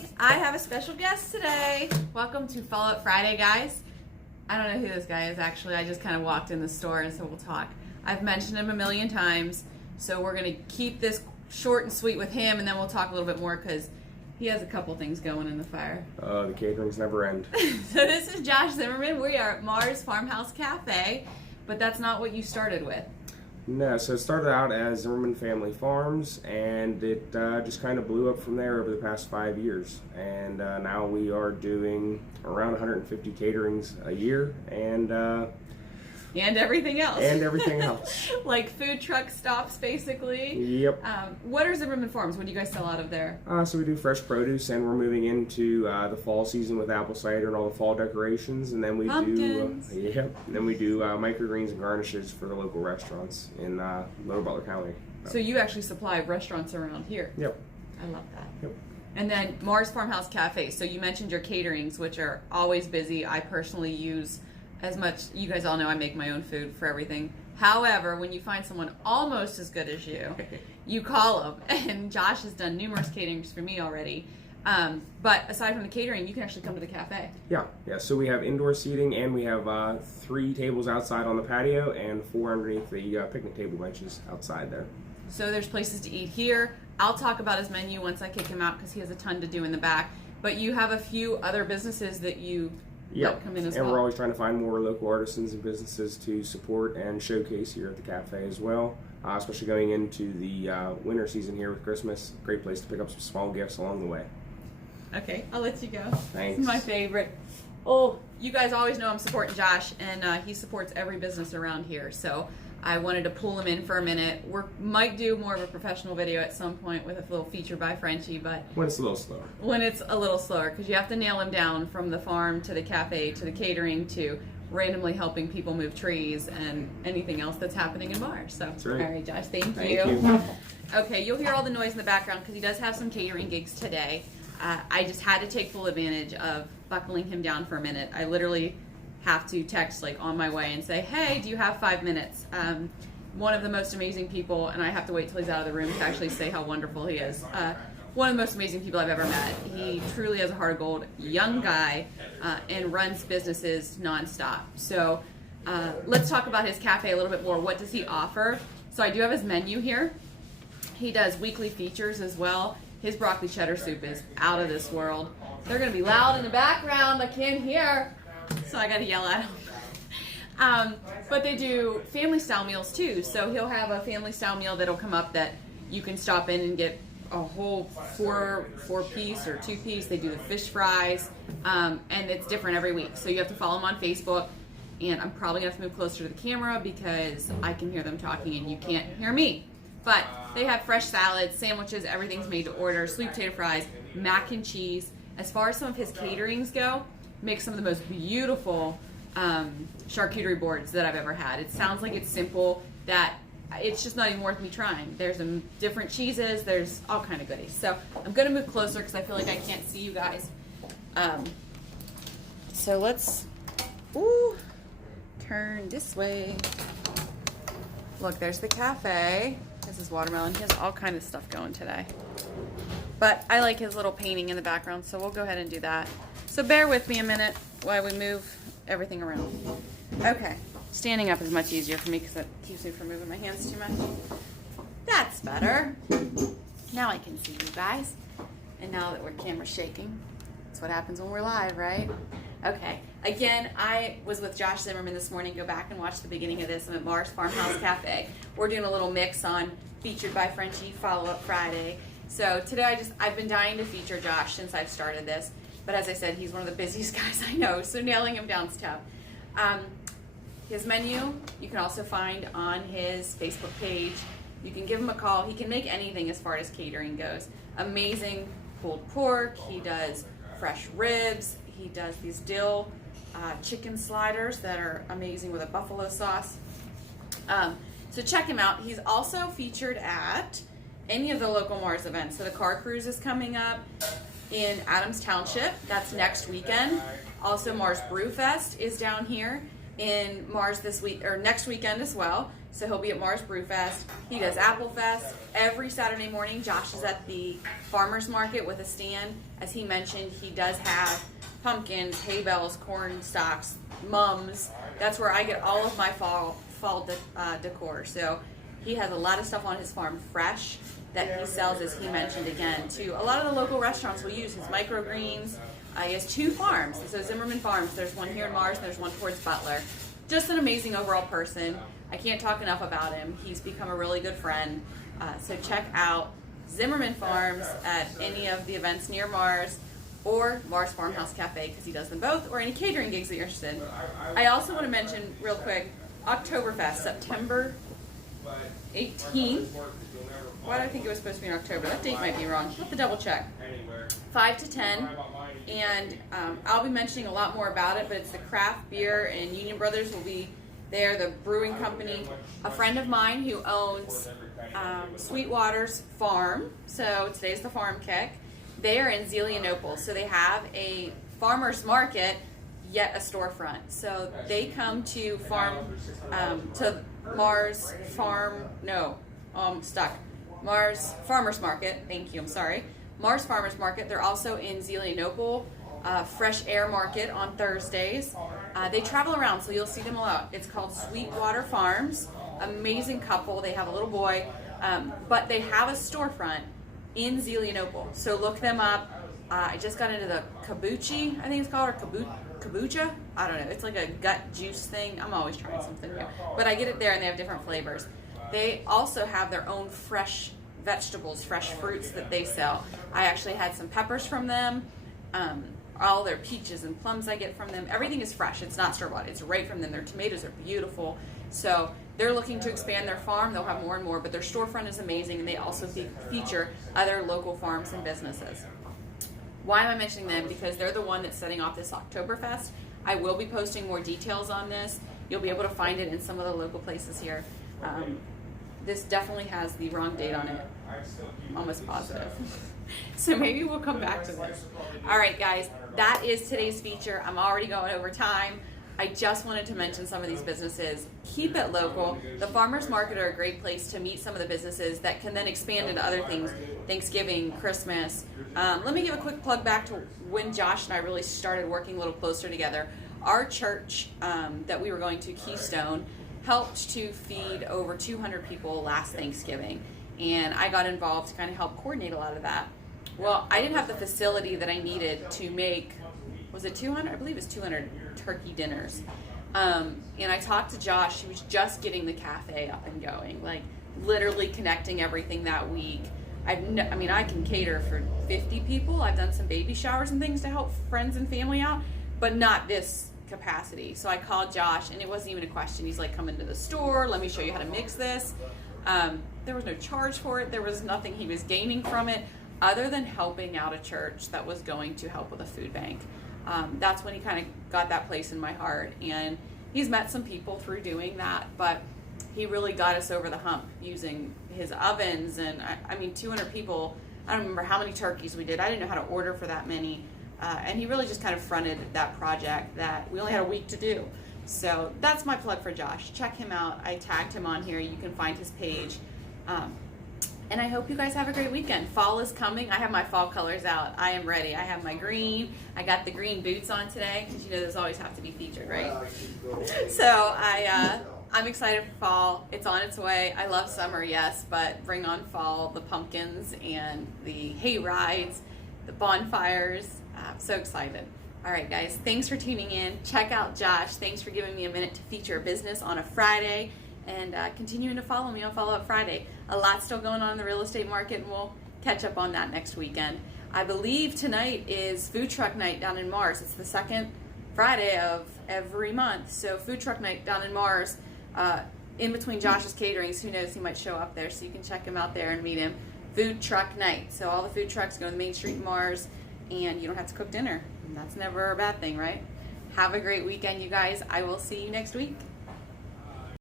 right, I have a special guest today. Welcome to Follow Up Friday, guys. I don't know who this guy is actually. I just kind of walked in the store and so we'll talk. I've mentioned him a million times, so we're going to keep this short and sweet with him, and then we'll talk a little bit more because he has a couple things going in the fire. The caterings never end. So this is Josh Zimmerman. We are at Mars Farmhouse Cafe, but that's not what you started with. No, so it started out as Zimmerman Family Farms, and it just kind of blew up from there over the past 5 years. And now we are doing around 150 caterings a year, and everything else. And everything else. Like food truck stops, basically. Yep. What are Zimmerman Farms? What do you guys sell out of there? So we do fresh produce, and we're moving into the fall season with apple cider and all the fall decorations, and then we Pumpkins. And then we do microgreens and garnishes for the local restaurants in Lower Butler County. So you actually supply restaurants around here. Yep. I love that. Yep. And then Mars Farmhouse Cafe. So you mentioned your caterings, which are always busy. I personally use as much. You guys all know I make my own food for everything. However, when you find someone almost as good as you, you call them. And Josh has done numerous caterings for me already. But aside from the catering, you can actually come to the cafe. Yeah. So we have indoor seating, and we have 3 tables outside on the patio and 4 underneath the picnic table benches outside there. So there's places to eat here. I'll talk about his menu once I kick him out because he has a ton to do in the back. But you have a few other businesses that you let come in as well. And we're always trying to find more local artisans and businesses to support and showcase here at the cafe as well. Especially going into the winter season here with Christmas. Great place to pick up some small gifts along the way. Okay, I'll let you go. Thanks. This is my favorite. Oh, you guys always know I'm supporting Josh, and he supports every business around here. So I wanted to pull him in for a minute. We might do more of a professional video at some point with a little feature by Frenchie, but when it's a little slower. When it's a little slower, because you have to nail him down from the farm to the cafe to the catering to randomly helping people move trees and anything else that's happening in Mars. So, that's right. All right, Josh, thank you. you. Okay, you'll hear all the noise in the background because he does have some catering gigs today. I just had to take full advantage of buckling him down for a minute. I literally have to text like on my way and say, hey, do you have 5 minutes? One of the most amazing people, and I have to wait till he's out of the room to actually say how wonderful he is. One of the most amazing people I've ever met. He truly has a heart of gold, young guy, and runs businesses nonstop. So let's talk about his cafe a little bit more. What does he offer? So I do have his menu here. He does weekly features as well. His broccoli cheddar soup is out of this world. They're going to be loud in the background. I can't hear, so I got to yell at him. But they do family style meals too. So he'll have a family style meal that'll come up that you can stop in and get a whole four piece or 2 piece. They do the fish fries, and it's different every week. So you have to follow them on Facebook. And I'm probably gonna have to move closer to the camera because I can hear them talking and you can't hear me. But they have fresh salads, sandwiches, everything's made to order, sweet potato fries, mac and cheese. As far as some of his caterings go, makes some of the most beautiful charcuterie boards that I've ever had. It sounds like it's simple, that it's just not even worth me trying. There's some different cheeses, there's all kind of goodies. So I'm gonna move closer because I feel like I can't see you guys. So let's turn this way. Look, there's the cafe. This is watermelon. He has all kinds of stuff going today. But I like his little painting in the background, so we'll go ahead and do that. So bear with me a minute while we move everything around. Okay, standing up is much easier for me because it keeps me from moving my hands too much. That's better. Now I can see you guys. And now that we're camera shaking, that's what happens when we're live, right? Okay, again, I was with Josh Zimmerman this morning. Go back and watch the beginning of this. I'm at Mars Farmhouse Cafe. We're doing a little mix on Featured by Frenchie Follow Up Friday. So today I've been dying to feature Josh since I've started this. But as I said, he's one of the busiest guys I know, so nailing him down's tough. His menu, you can also find on his Facebook page. You can give him a call. He can make anything as far as catering goes. Amazing pulled pork. He does fresh ribs. He does these dill chicken sliders that are amazing with a buffalo sauce. So check him out. He's also featured at any of the local Mars events. So the car cruise is coming up in Adams Township. That's next weekend. Also Mars Brew Fest is down here in Mars this week or next weekend as well. So he'll be at Mars Brewfest. He does Apple Fest. Every Saturday morning, Josh is at the farmer's market with a stand. As he mentioned, he does have pumpkins, hay bales, corn stalks, mums. That's where I get all of my fall decor. So he has a lot of stuff on his farm fresh that he sells, as he mentioned again, to a lot of the local restaurants will use his microgreens. He has 2 farms. So Zimmerman Farms, there's one here in Mars and there's one towards Butler. Just an amazing overall person. I can't talk enough about him. He's become a really good friend. So check out Zimmerman Farms at any of the events near Mars, or Mars Farmhouse Cafe, because he does them both, or any catering gigs that you're interested in. I also want to mention real quick, Oktoberfest, September 18th. Why do I think it was supposed to be in October? That date might be wrong. I'll have to double check. 5 to 10. And I'll be mentioning a lot more about it, but it's the craft beer, and Union Brothers will be there, the brewing company. A friend of mine who owns Sweetwater's Farm, so today's the farm kick. They are in Zelienople, so they have a farmer's market, yet a storefront. So they come to Mars Farm, no, stuck. Mars Farmers Market, thank you, I'm sorry. Mars Farmers Market, they're also in Zelienople, Fresh Air Market on Thursdays. They travel around, so you'll see them a lot. It's called Sweetwater Farms. Amazing couple, they have a little boy, but they have a storefront in Zelienople. So look them up. I just got into the kombucha, I think it's called, or kombucha. I don't know. It's like a gut juice thing. I'm always trying something new. But I get it there, and they have different flavors. They also have their own fresh vegetables, fresh fruits that they sell. I actually had some peppers from them. All their peaches and plums I get from them. Everything is fresh. It's not store-bought. It's right from them. Their tomatoes are beautiful. So they're looking to expand their farm. They'll have more and more, but their storefront is amazing, and they also feature other local farms and businesses. Why am I mentioning them? Because they're the one that's setting off this Oktoberfest. I will be posting more details on this. You'll be able to find it in some of the local places here. This definitely has the wrong date on it. Almost positive. So maybe we'll come back to this. All right, guys, that is today's feature. I'm already going over time. I just wanted to mention some of these businesses. Keep it local. The farmers market are a great place to meet some of the businesses that can then expand into other things. Thanksgiving, Christmas. Let me give a quick plug back to when Josh and I really started working a little closer together. Our church that we were going to, Keystone, helped to feed over 200 people last Thanksgiving. And I got involved to kind of help coordinate a lot of that. Well, I didn't have the facility that I needed to make, was it 200? I believe it was 200 turkey dinners. And I talked to Josh. He was just getting the cafe up and going, like literally connecting everything that week. I can cater for 50 people. I've done some baby showers and things to help friends and family out, but not this capacity. So I called Josh, and it wasn't even a question. He's like, come into the store. Let me show you how to mix this. There was no charge for it. There was nothing he was gaining from it other than helping out a church that was going to help with a food bank. That's when he kind of got that place in my heart. And he's met some people through doing that, but he really got us over the hump using his ovens. And 200 people, I don't remember how many turkeys we did. I didn't know how to order for that many. And he really just kind of fronted that project that we only had a week to do. So that's my plug for Josh. Check him out. I tagged him on here. You can find his page. And I hope you guys have a great weekend. Fall is coming. I have my fall colors out. I am ready. I have my green. I got the green boots on today because you know those always have to be featured, right? So I'm excited for fall. It's on its way. I love summer, yes, but bring on fall, the pumpkins and the hay rides, the bonfires. I'm so excited. All right, guys, thanks for tuning in. Check out Josh. Thanks for giving me a minute to feature a business on a Friday, and continuing to follow me on Follow Up Friday. A lot still going on in the real estate market, and we'll catch up on that next weekend. I believe tonight is food truck night down in Mars. It's the second Friday of every month. So food truck night down in Mars, in between Josh's caterings. Who knows, he might show up there, so you can check him out there and meet him. Food truck night. So all the food trucks go to the main street in Mars, and you don't have to cook dinner. That's never a bad thing, right? Have a great weekend, you guys. I will see you next week.